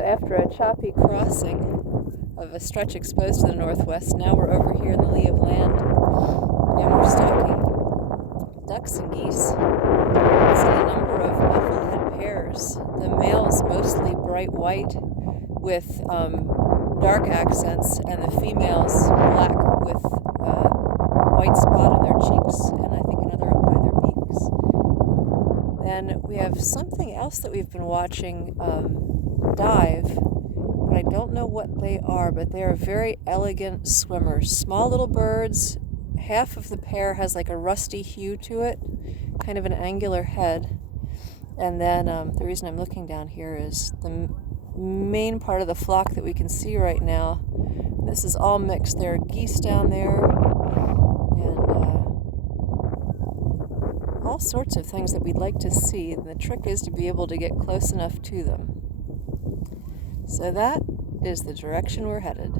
So after a choppy crossing of a stretch exposed to the northwest, now we're over here in the lee of land, and we're stalking ducks and geese. We see a number of bufflehead pairs. The males mostly bright white with dark accents, and the females black with white spot on their cheeks, and I think another up by their beaks. Then we have something else that we've been watching dive, but I don't know what they are, but they are very elegant swimmers. Small little birds. Half of the pair has like a rusty hue to it, kind of an angular head. And then the reason I'm looking down here is the main part of the flock that we can see right now. This is all mixed. There are geese down there, and all sorts of things that we'd like to see. And the trick is to be able to get close enough to them. So that is the direction we're headed.